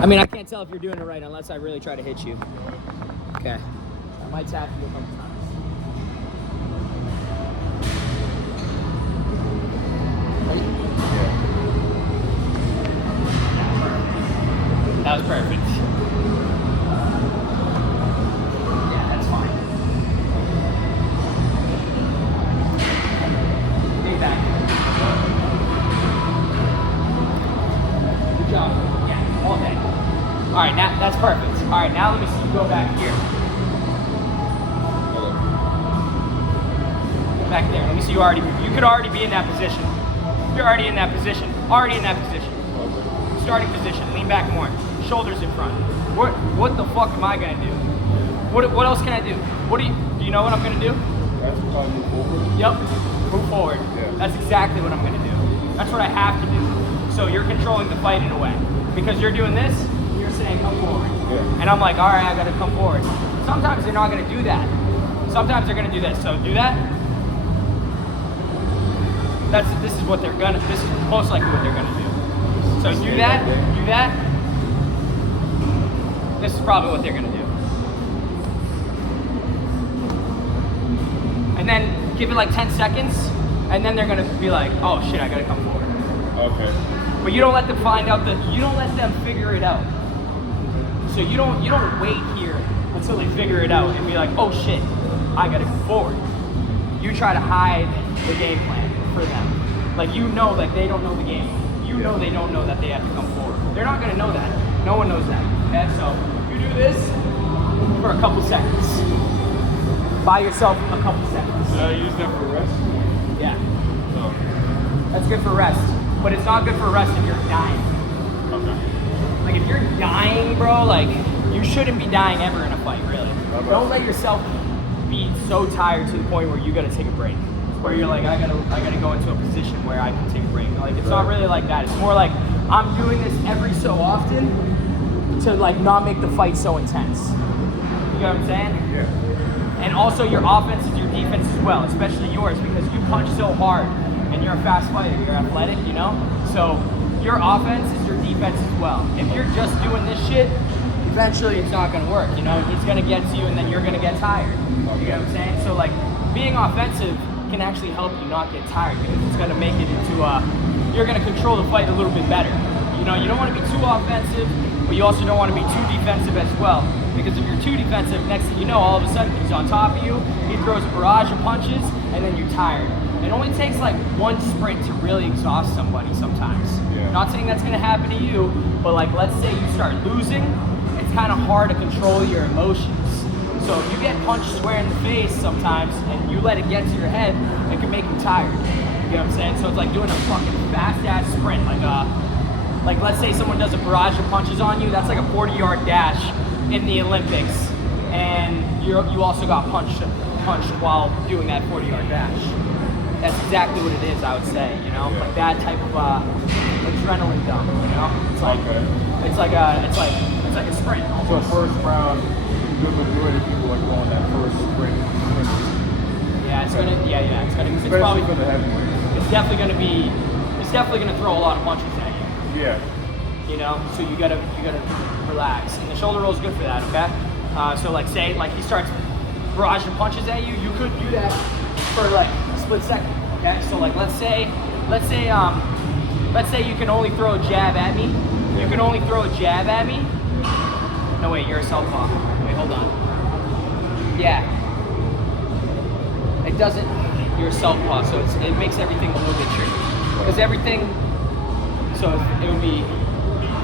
I mean, I can't tell if you're doing it right unless I really try to hit you. Okay. I might tap you a couple times. That was perfect. Yeah, that's fine. Stay back. Good job. Yeah, all day. All right, now that's perfect. All right, now let me see you go back here. Back there. Let me see you already. You could already be in that position. You're already in that position. Already in that position. Starting position. Lean back more. Shoulders in front. What the fuck am I gonna do? What else can I do? Do you know what I'm gonna do? That's probably move forward. Yep. Move forward. Yeah. That's exactly what I'm gonna do. That's what I have to do. So you're controlling the fight in a way. Because you're doing this, you're saying come forward. Yeah. And I'm like, all right, I gotta come forward. Sometimes they're not gonna do that. Sometimes they're gonna do this. So do that. This is what they're gonna. This is most likely what they're gonna do. So do that. Do that. This is probably what they're gonna do. And then give it like 10 seconds, and then they're gonna be like, oh shit, I gotta come forward. Okay. But you don't let them find out you don't let them figure it out. So you don't wait here until they figure it out and be like, oh shit, I gotta come forward. You try to hide the game plan for them. Like you know that they don't know the game. You know they don't know that they have to come forward. They're not gonna know that. No one knows that. Okay, so you do this for a couple seconds. Buy yourself a couple seconds. Should I use that for rest? Yeah. No. That's good for rest. But it's not good for rest if you're dying. Okay. Like if you're dying, bro, like you shouldn't be dying ever in a fight, really. Don't let yourself be so tired to the point where you gotta take a break. Where you're like, I gotta go into a position where I can take a break. Like it's not really like that. It's more like I'm doing this every so often to like not make the fight so intense. You get what I'm saying? Yeah. And also your offense is your defense as well, especially yours, because you punch so hard and you're a fast fighter, you're athletic, you know? So your offense is your defense as well. If you're just doing this shit, eventually it's not gonna work, you know? He's gonna get to you and then you're gonna get tired. You get what I'm saying? So like being offensive can actually help you not get tired because it's gonna make it into you're gonna control the fight a little bit better. You know, you don't wanna be too offensive, but you also don't wanna be too defensive as well. Because if you're too defensive, next thing you know, all of a sudden he's on top of you, he throws a barrage of punches, and then you're tired. It only takes like one sprint to really exhaust somebody sometimes. Yeah. Not saying that's gonna happen to you, but like let's say you start losing, it's kind of hard to control your emotions. So if you get punched square in the face sometimes and you let it get to your head, it can make you tired. You know what I'm saying? So it's like doing a fucking fast ass sprint. Like let's say someone does a barrage of punches on you, that's like a 40-yard dash in the Olympics, and you also got punched while doing that 40-yard dash. That's exactly what it is, I would say. You know, like that type of adrenaline dump. You know, it's like it's like a sprint. So first round, the majority of people are going that first sprint. Yeah, it's gonna. It's gonna. It's Especially probably for the heavyweight. It's definitely gonna throw a lot of punches at you. Yeah. You know, so you gotta relax. And the shoulder roll is good for that, okay? So like say like he starts barraging punches at you, you could do that for like a split second, okay? So like let's say you can only throw a jab at me. You can only throw a jab at me. No wait, you're a southpaw. Wait, hold on. Yeah. It doesn't. You're a southpaw, so it makes everything a little bit tricky. Because everything. So it would be.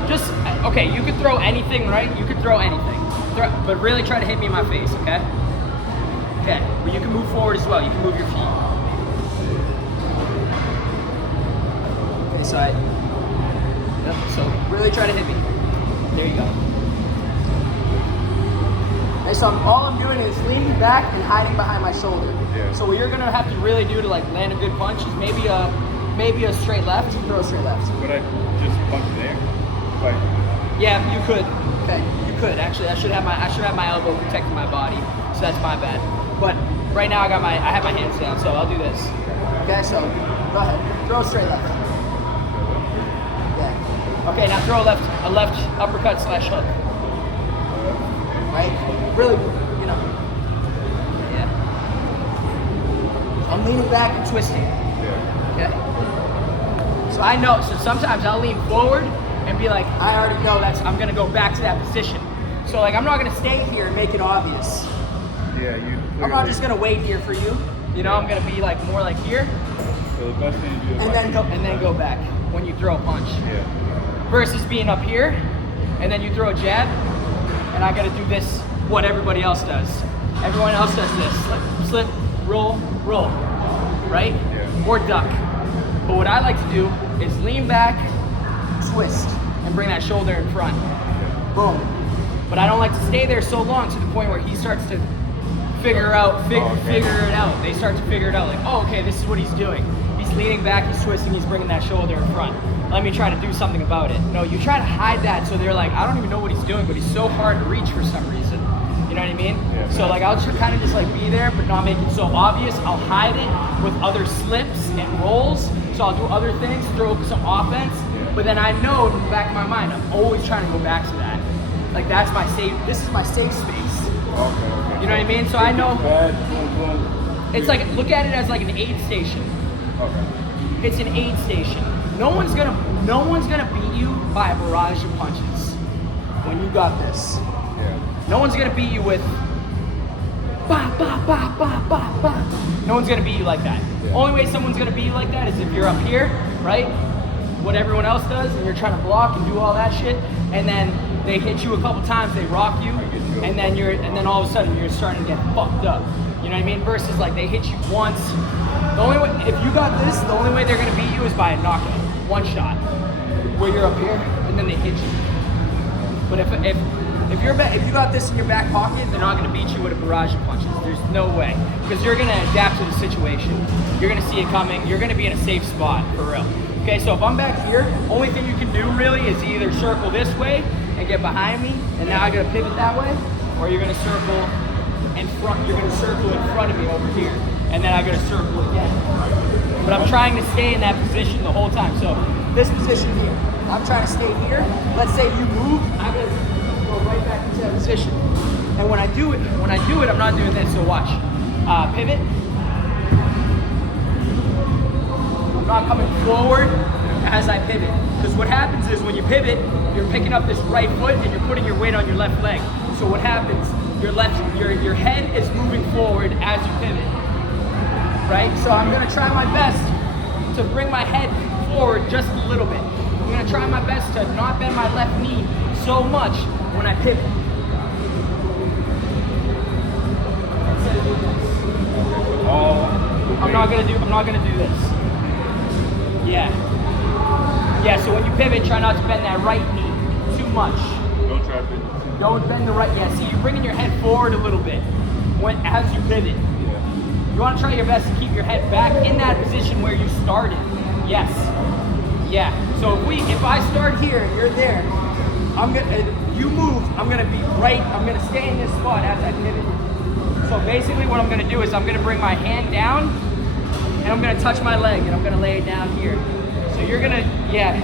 Just, okay, you could throw anything, right? You could throw anything. But really try to hit me in my face, okay? Okay, but you can move forward as well. You can move your feet. Okay, so really try to hit me. There you go. Okay, so all I'm doing is leaning back and hiding behind my shoulder. Yeah. So what you're gonna have to really do to like land a good punch is maybe a straight left. Throw a straight left. But I just punch there. Like, yeah, you could. Okay, you could. Actually, I should have my elbow protecting my body, so that's my bad. But right now I have my hands down, so I'll do this. Okay, so go ahead. Throw straight left. Yeah. Okay, now throw a left uppercut slash hook. Right? Really, you know. Yeah. So I'm leaning back and twisting. Yeah. Okay? So I know, so sometimes I'll lean forward and be like, I already know I'm gonna go back to that position. So like, I'm not gonna stay here and make it obvious. Yeah, you. I'm not just gonna wait here for you. You know, I'm gonna be like more like here, So the best thing to do is and then go back when you throw a punch. Yeah. Versus being up here, and then you throw a jab, and I gotta do this, what everybody else does. Everyone else does this, slip, roll, roll, right? Yeah. Or duck. But what I like to do is lean back, twist, and bring that shoulder in front. Boom. But I don't like to stay there so long to the point where he starts to figure it out. They start to figure it out, like, oh, okay, this is what he's doing. He's leaning back, he's twisting, he's bringing that shoulder in front. Let me try to do something about it. No, you try to hide that, so they're like, I don't even know what he's doing, but he's so hard to reach for some reason. You know what I mean? Yeah, so like, I'll just kind of just like be there, but not make it so obvious. I'll hide it with other slips and rolls. So I'll do other things, throw some offense, but then I know in the back of my mind, I'm always trying to go back to that. Like that's my safe, this is my safe space. Okay. You know what I mean? So I know, Bad, boom. it's like, look at it as like an aid station. Okay. It's an aid station. No one's gonna beat you by a barrage of punches when you got this. Yeah. No one's gonna beat you with ba ba ba ba ba ba. No one's gonna beat you like that. Yeah. Only way someone's gonna beat you like that is if you're up here, right? What everyone else does, and you're trying to block and do all that shit, and then they hit you a couple times, they rock you, and then all of a sudden you're starting to get fucked up. You know what I mean? Versus like they hit you once. The only way, if you got this, the only way they're gonna beat you is by a knockout, one shot, where you're up here and then they hit you. But if you got this in your back pocket, they're not gonna beat you with a barrage of punches. There's no way, because you're gonna adapt to the situation. You're gonna see it coming. You're gonna be in a safe spot for real. Okay, so if I'm back here, only thing you can do really is either circle this way and get behind me, and now I gotta pivot that way, or you're gonna circle in front. You're gonna circle in front of me over here, and then I gotta circle again. But I'm trying to stay in that position the whole time. So this position here, I'm trying to stay here. Let's say you move, I'm gonna go right back into that position. And when I do it, I'm not doing this. So watch, pivot. I'm not coming forward as I pivot. Because what happens is when you pivot, you're picking up this right foot and you're putting your weight on your left leg. So what happens? Your head is moving forward as you pivot, right? So I'm gonna try my best to bring my head forward just a little bit. I'm gonna try my best to not bend my left knee so much when I pivot. Instead of doing this. I'm not gonna do this. Yeah. Yeah, so when you pivot, try not to bend that right knee too much. Don't try to. Don't bend the right, yeah, see, you're bringing your head forward a little bit as you pivot. Yeah. You want to try your best to keep your head back in that position where you started. Yes. Yeah. So if I start here and you're there, you move, I'm gonna stay in this spot as I pivot. So basically what I'm gonna do is I'm gonna bring my hand down and I'm gonna touch my leg and I'm gonna lay it down here. So you're gonna,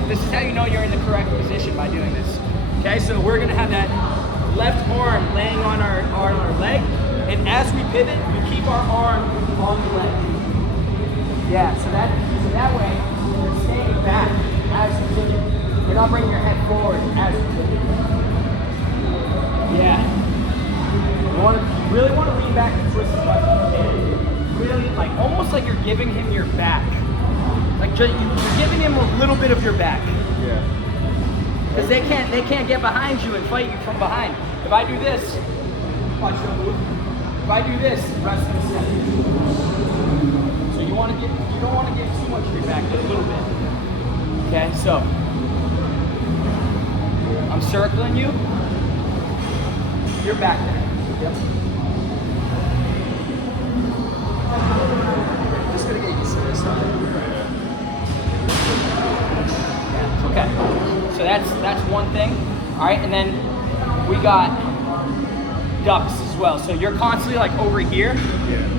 this is how you know you're in the correct position by doing this. Okay, so we're gonna have that left arm laying on our leg, and as we pivot, we keep our arm on the leg. Yeah, so that way, you're staying back as you pivot. You're not bringing your head forward as you pivot. Yeah. You really want to lean back and twist as much as you can. Really, like, almost like you're giving him your back. Like, you're giving him a little bit of your back. Yeah. Because they can't get behind you and fight you from behind. If I do this, watch, don't move. If I do this, rest in a second. So you don't want to give too much of your back, just a little bit. Okay, so I'm circling you. You're back there. Yep. Just gonna get used to this stuff. Okay, so that's one thing. All right, and then we got ducks as well. So you're constantly like over here,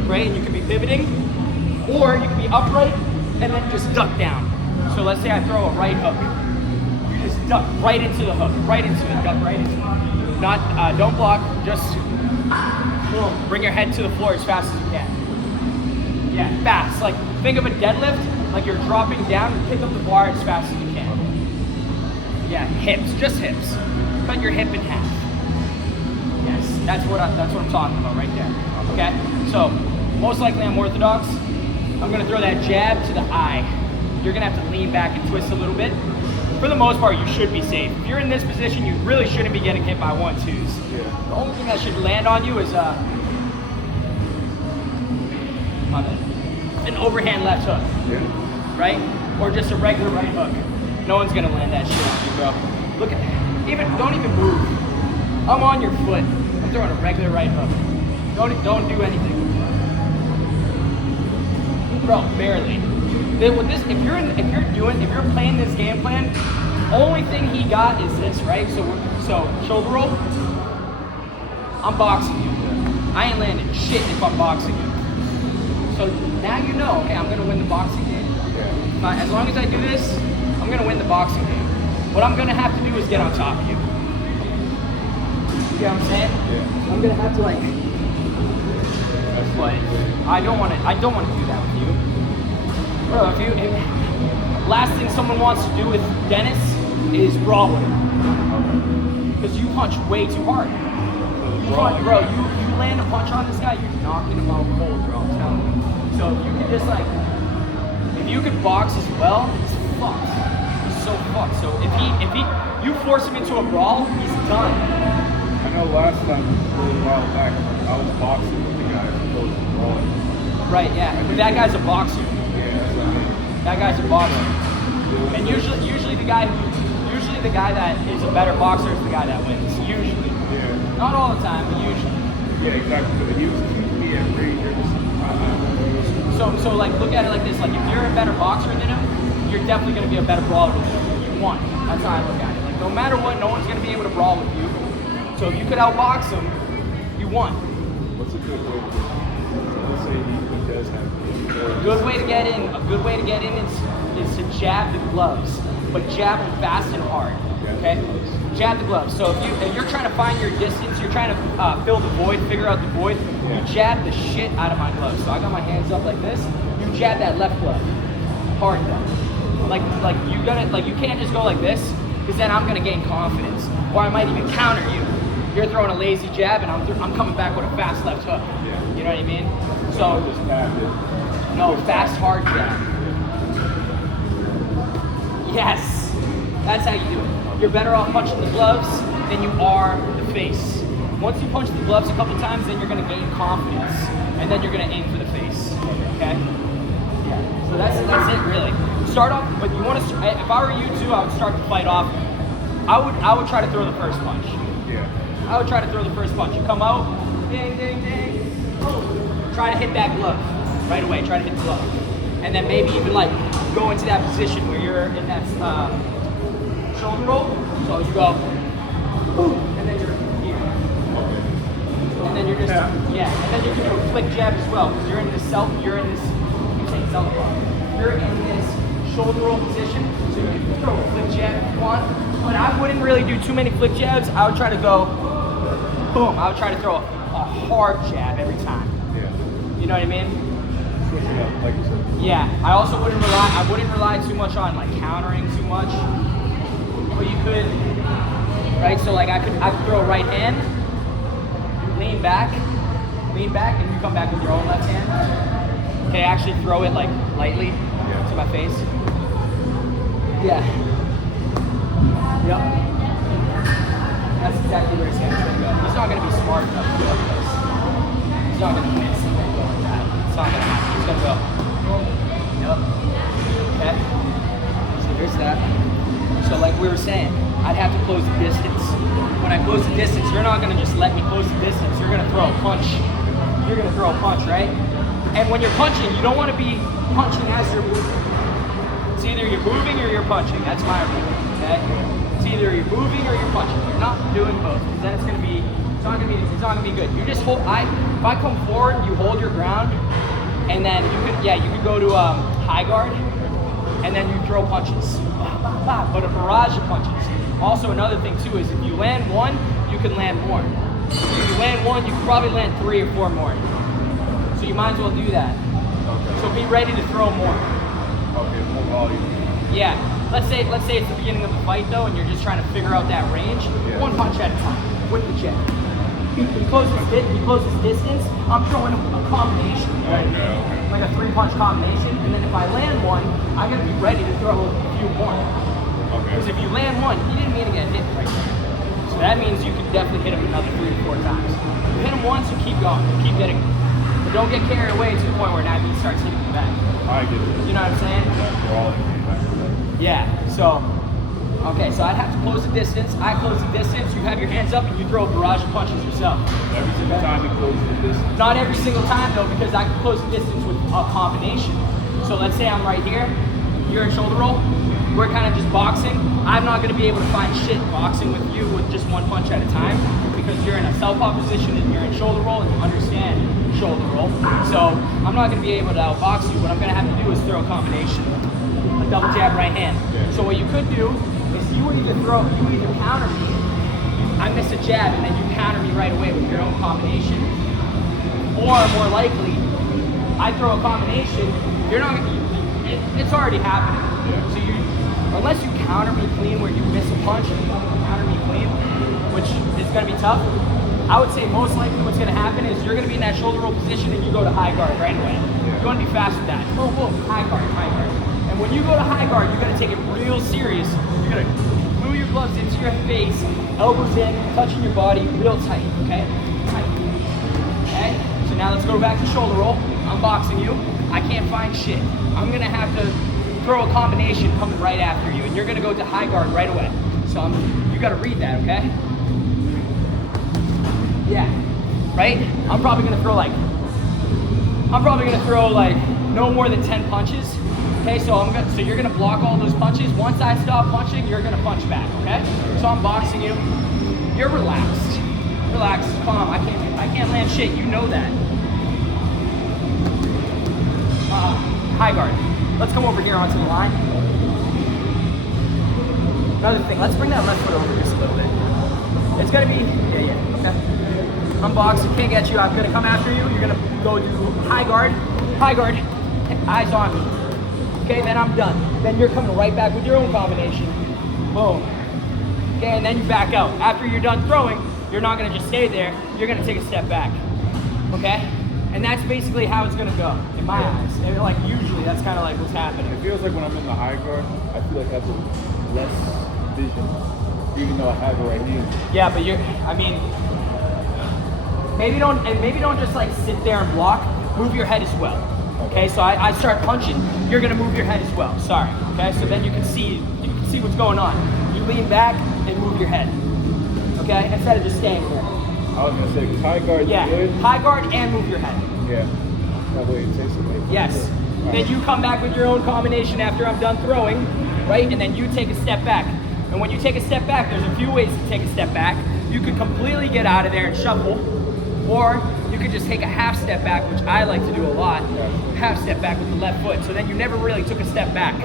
right? And you can be pivoting, or you can be upright and then just duck down. So let's say I throw a right hook. You just duck right into the hook, right into it, duck right into it. Not, don't block, just boom, bring your head to the floor as fast as you can. Yeah, fast. Like, think of a deadlift, like you're dropping down and pick up the bar as fast as you can. Yeah, hips, just hips. Cut your hip in half. Yes, that's what I'm talking about right there. Okay, so most likely I'm orthodox. I'm gonna throw that jab to the eye. You're gonna have to lean back and twist a little bit. For the most part, you should be safe. If you're in this position, you really shouldn't be getting hit by 1-2s. Yeah. The only thing that should land on you is my bad, an overhand left hook, Yeah. right? Or just a regular right hook. No one's gonna land that shit on you, bro. Look at, don't even move. I'm on your foot. I'm throwing a regular right hook. Don't do anything. Bro, barely. With this, if you're playing this game plan, only thing he got is this, right? So shoulder roll. I'm boxing you. I ain't landing shit if I'm boxing you. So now you know, okay, I'm gonna win the boxing game. Yeah. As long as I do this, I'm gonna win the boxing game. What I'm gonna have to do is get on top of you. You get what I'm saying? Yeah. I'm gonna have to like, but I don't want to do that with you. Bro, if last thing someone wants to do with Dennis is brawl with him. Because you punch way too hard. Bro, you land a punch on this guy, you're knocking him out cold, bro, I'm telling you. So if you could just like, if you could box as well, he's fucked. He's so fucked. So if you force him into a brawl, he's done. I know last time, a little while back, I was boxing with the guy as opposed to brawling. Right, yeah. But that guy's a boxer. Yeah, that's what I mean. That guy's a boxer. And usually the guy that is a better boxer is the guy that wins. Usually. Yeah. Not all the time, but usually. Yeah, exactly. But he was keeping me at range every single time. So like look at it like this. Like if you're a better boxer than him, you're definitely gonna be a better brawler than him. You won. That's how I look at it. Like no matter what, no one's gonna be able to brawl with you. So if you could outbox him, you won. What's a good way to let's say he does have A good way to get in is to jab the gloves, but jab them fast and hard. Okay? Jab the gloves. So if you're trying to find your distance, you're trying to fill the void, figure out the void, you jab the shit out of my gloves. So I got my hands up like this. You jab that left glove. Hard though. Like you can't just go like this, because then I'm gonna gain confidence. Or I might even counter you. You're throwing a lazy jab and I'm coming back with a fast left hook. Yeah. You know what I mean? So no, fast hard jab. Yes. That's how you do it. You're better off punching the gloves than you are the face. Once you punch the gloves a couple times, then you're gonna gain confidence. And then you're gonna aim for the face. Okay? Yeah. So that's it really. Start off, but you wanna, if I were you two, I would start the fight off. I would try to throw the first punch. Yeah. I would try to throw the first punch. You come out, ding, ding, ding. Try to hit that glove right away. Try to hit the glove. And then maybe even like go into that position where you're in that shoulder roll. So you go, and then you're here. And then you're just, and then you can do a flick jab as well. Because you're in this you're in this shoulder roll position. So you can throw a flick jab if you want. But I wouldn't really do too many flick jabs. I would try to go, boom. I would try to throw a hard jab every time. Yeah. You know what I mean? Switching up, like you said. Yeah. I also wouldn't rely too much on like countering too much. But you could, right? So like I could throw a right hand, lean back, and you come back with your own left hand. Okay, actually throw it like lightly to my face. Yeah. Yep. That's exactly where it's going to go. He's not going to be smart enough to go like this. He's not going to miss and then go like that. It's not going to happen. He's going to go. Yep. Okay. So there's that. So like we were saying, I'd have to close the distance. When I close the distance, you're not going to just let me close the distance. You're going to throw a punch. You're going to throw a punch, right? And when you're punching, you don't want to be punching as you're moving. It's either you're moving or you're punching. That's my rule, okay? It's either you're moving or you're punching. You're not doing both, because then it's not gonna be good. You just hold. If I come forward, you hold your ground, and then you could go to high guard, and then you throw punches. But a barrage of punches. Also, another thing too is if you land one, you can land more. If you land one, you can probably land 3 or 4 more. So you might as well do that. Okay. So be ready to throw more. Okay, more volume. Yeah. Let's say it's the beginning of the fight though, and you're just trying to figure out that range. Yeah. 1 punch at a time with the jab. He closes distance. I'm throwing a combination. Right? Okay. Like a 3-punch combination, and then if I land one, I'm gonna be ready to throw a few more. Because if you land one, you didn't mean to get hit right there. So that means you can definitely hit him another 3 or 4 times. You hit him once, you keep going, you keep hitting him. But don't get carried away to the point where now he starts hitting you back. I get it. You know what I'm saying? We're all in game after that. Yeah, so, okay, so I'd have to close the distance. I close the distance, you have your hands up and you throw a barrage of punches yourself. Every single time you close the distance. Not every single time though, because I can close the distance with a combination. So let's say I'm right here, you're in shoulder roll, we're kind of just boxing. I'm not gonna be able to find shit boxing with you with just 1 punch at a time because you're in a southpaw position and you're in shoulder roll and you understand shoulder roll. So I'm not gonna be able to outbox you. What I'm gonna have to do is throw a combination. A double jab right hand. So what you could do is you would either counter me, I miss a jab and then you counter me right away with your own combination. Or more likely, I throw a combination, you're not, it's already happening. So unless you counter me clean where you miss a punch and you counter me clean, which is gonna be tough, I would say most likely what's gonna happen is you're gonna be in that shoulder roll position and you go to high guard right away. You wanna be fast with that. Boom, boom, high guard, high guard. And when you go to high guard, you're gonna take it real serious. You're gonna glue your gloves into your face, elbows in, touching your body real tight, okay? Tight. Okay? So now let's go back to shoulder roll. I'm boxing you. I can't find shit. I'm gonna have to throw a combination coming right after you, and you're gonna go to high guard right away. So you gotta read that, okay? Yeah, right? I'm probably gonna throw like no more than 10 punches. Okay, so you're gonna block all those punches. Once I stop punching, you're gonna punch back, okay? So I'm boxing you. You're relaxed. Relax, calm. I can't land shit, you know that. High guard. Let's come over here onto the line. Another thing, let's bring that left foot over just a little bit. It's gonna be, okay. I'm boxing, can't get you, I'm gonna come after you. You're gonna go do high guard, eyes on me. Okay, then I'm done. Then you're coming right back with your own combination. Boom. Okay, and then you back out. After you're done throwing, you're not gonna just stay there, you're gonna take a step back. Okay? And that's basically how it's gonna go, in my eyes. And like usually that's kind of like what's happening. It feels like when I'm in the high guard, I feel like I have less vision, even though I have it right here. Yeah, but maybe don't just like sit there and block, move your head as well. Okay, so I start punching, you're gonna move your head as well, sorry. Okay, so then you can see what's going on. You lean back and move your head. Okay, instead of just staying there. I was gonna say, 'cause high guard is good. High guard and move your head. Yeah, that way it takes away. Yes. Then you come back with your own combination after I'm done throwing, right? And then you take a step back. And when you take a step back, there's a few ways to take a step back. You could completely get out of there and shuffle, or you could just take a half step back, which I like to do a lot. Half step back with the left foot. So then you never really took a step back.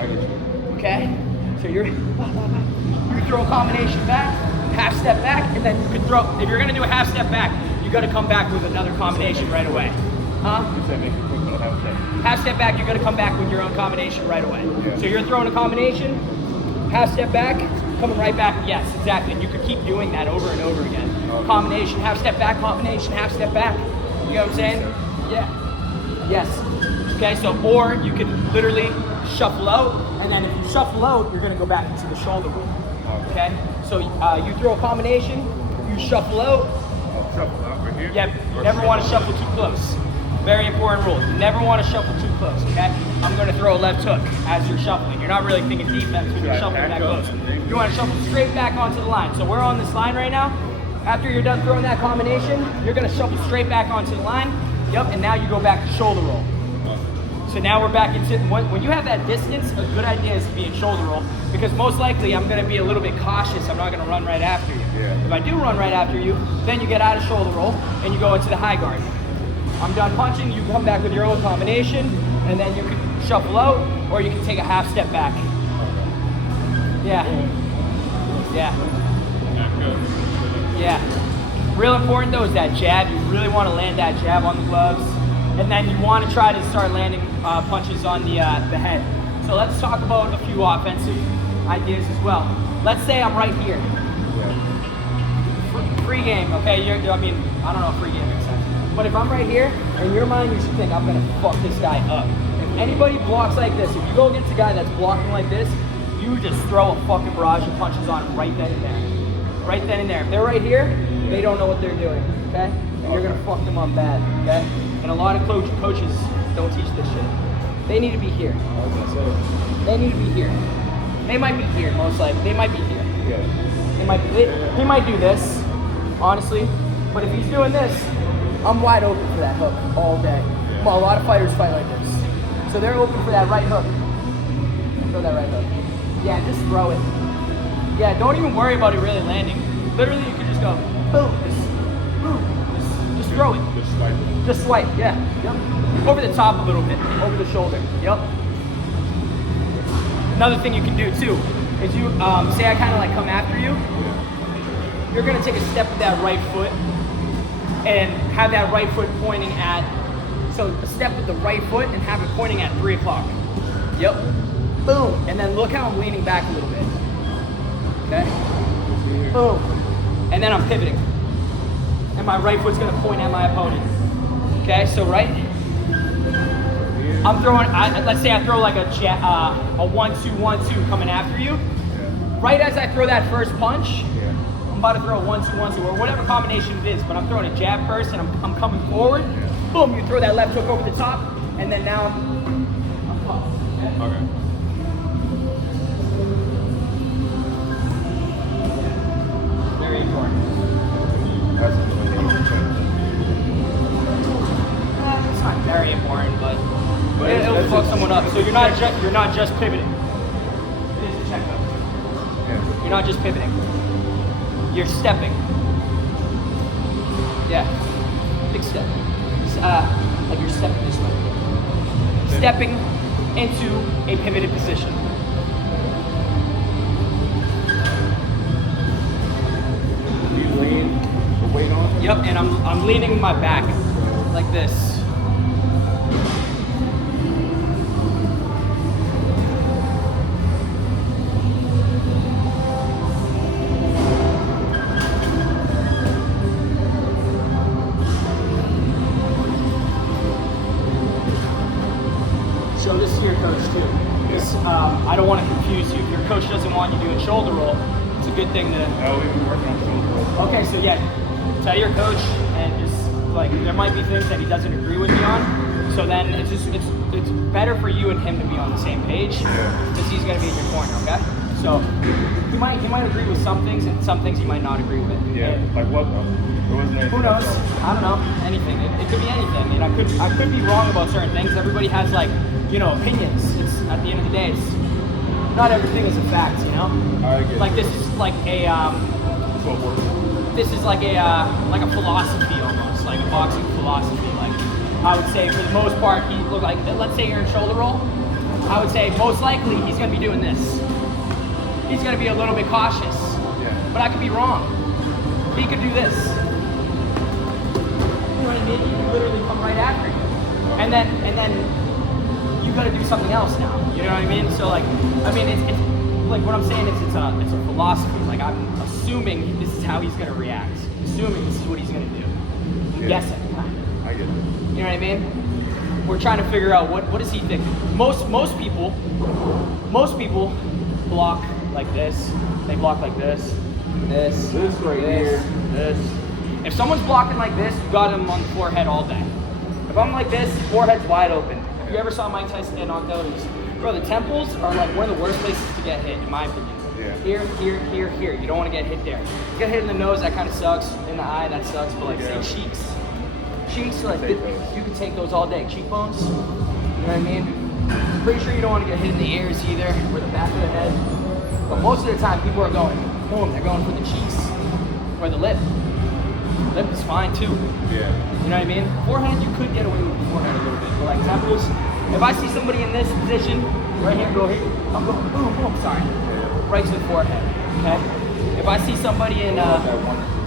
Okay? So you throw a combination back, half step back, and then you can throw, if you're gonna do a half step back, you gotta come back with another combination right away. Huh? Does that make it quick on a half step? Half step back, you're gonna come back with your own combination right away. Yeah. So you're throwing a combination, half step back, coming right back. Yes, exactly. And you could keep doing that over and over again. Combination, half step back, combination, half step back. You know what I'm saying? Yeah. Yes. Okay, so, or you could literally shuffle out, and then if you shuffle out, you're gonna go back into the shoulder roll. Okay? So you throw a combination, you shuffle out. I'll shuffle out right here. Yep, you never wanna shuffle too close. Very important rule. You never want to shuffle too close, okay? I'm going to throw a left hook as you're shuffling. You're not really thinking defense when you're shuffling that close. You want to shuffle straight back onto the line. So we're on this line right now. After you're done throwing that combination, you're going to shuffle straight back onto the line. Yep, and now you go back to shoulder roll. So now we're back into, when you have that distance, a good idea is to be in shoulder roll, because most likely I'm going to be a little bit cautious. I'm not going to run right after you. Yeah. If I do run right after you, then you get out of shoulder roll and you go into the high guard. I'm done punching, you come back with your own combination, and then you can shuffle out, or you can take a half step back. Yeah. Yeah. Yeah, good. Yeah. Real important though is that jab. You really want to land that jab on the gloves, and then you want to try to start landing punches on the head. So let's talk about a few offensive ideas as well. Let's say I'm right here. Yeah. Free game, okay? I mean, I don't know if free game makes sense. But if I'm right here, in your mind you should think I'm gonna fuck this guy up. If anybody blocks like this, if you go against a guy that's blocking like this, you just throw a fucking barrage of punches on him right then and there. Right then and there. If they're right here, they don't know what they're doing, okay? And you're gonna fuck them up bad, okay? And a lot of coaches don't teach this shit. They need to be here. I was gonna say. They need to be here. They might be here, most likely. They might be here. Yeah. He might do this, honestly. But if he's doing this, I'm wide open for that hook all day. Yeah. Well, a lot of fighters fight like this. So they're open for that right hook. Throw that right hook. Yeah, just throw it. Yeah, don't even worry about it really landing. Literally, you can just go, boom, just throw it. Just swipe. Just swipe, yeah. Yep. Over the top a little bit, over the shoulder. Yep. Another thing you can do too is you say I kind of like come after you. Yeah. You're gonna take a step with that right foot and have that right foot pointing at. So a step with the right foot and have it pointing at 3 o'clock. Yep. Boom. And then look how I'm leaning back a little bit. Okay. Boom. And then I'm pivoting. And my right foot's gonna point at my opponent. Okay. So right. I'm throwing. Let's say I throw like a 1-2-1-2 coming after you. Yeah. Right as I throw that first punch, Yeah. I'm about to throw a 1-2-1-2 or whatever combination it is. But I'm throwing a jab first, and I'm coming forward. Yeah. Boom! You throw that left hook over the top, and then now I'm pumped. Okay? Okay. Very important. That's a It's not very important, but But it'll it's fuck a- someone up. So it's you're not just pivoting. It is a checkup. Yeah. You're not just pivoting. You're stepping. Yeah. Big step. Like you're stepping this way. Stepping into a pivoted position. You lean the weight on. Yep, and I'm leaning my back like this. So this is your coach too. This, I don't want to confuse you. If your coach doesn't want you doing shoulder roll, it's a good thing to. Oh, we've been working on shoulder roll. Okay, so yeah, tell your coach, and just like there might be things that he doesn't agree with me on. So then it's better for you and him to be on the same page, Yeah. because he's gonna be in your corner. Okay, so he might agree with some things, and some things he might not agree with. Yeah. And Like what though? There wasn't anything who knows? else. I don't know. Anything. It could be anything. And I could be wrong about certain things. Everybody has like, opinions. It's at the end of the day, it's not everything is a fact, I get Like it. this is like a That's what works. this is like a philosophy almost, like a boxing philosophy. Like I would say for the most part, he look like, let's say you're in shoulder roll, I would say most likely he's gonna be doing this. He's gonna be a little bit cautious, Yeah. but I could be wrong. He could do this. You know what I mean? He could literally come right after you, and then you got to do something else now. You know what I mean? So like, I mean, it's like what I'm saying is it's a philosophy. Like I'm assuming this is how he's gonna react. Assuming this is what he's gonna do. I'm Yeah. guessing, kind of. I get it. You know what I mean? We're trying to figure out what is he thinking. Most people block like this. They block like this. This right here. This. If someone's blocking like this, you got him on the forehead all day. If I'm like this, forehead's wide open. If you ever saw Mike Tyson get knocked out, bro, the temples are like one of the worst places to get hit, in my opinion. Yeah. Here. You don't want to get hit there. You get hit in the nose, that kind of sucks. In the eye, that sucks. But like, Yeah. say cheeks, like Take those. you can take those all day. Cheekbones, you know what I mean? Pretty sure you don't want to get hit in the ears either, or the back of the head. But most of the time, people are going, boom, they're going for the cheeks or the lip. Lip is fine too. Yeah. You know what I mean? Forehead, you could get away with the forehead a little bit. But like temples, if I see somebody in this position, right here, go here, I'm going, boom, boom, sorry. Yeah. Right to the forehead, okay? if I see somebody in That one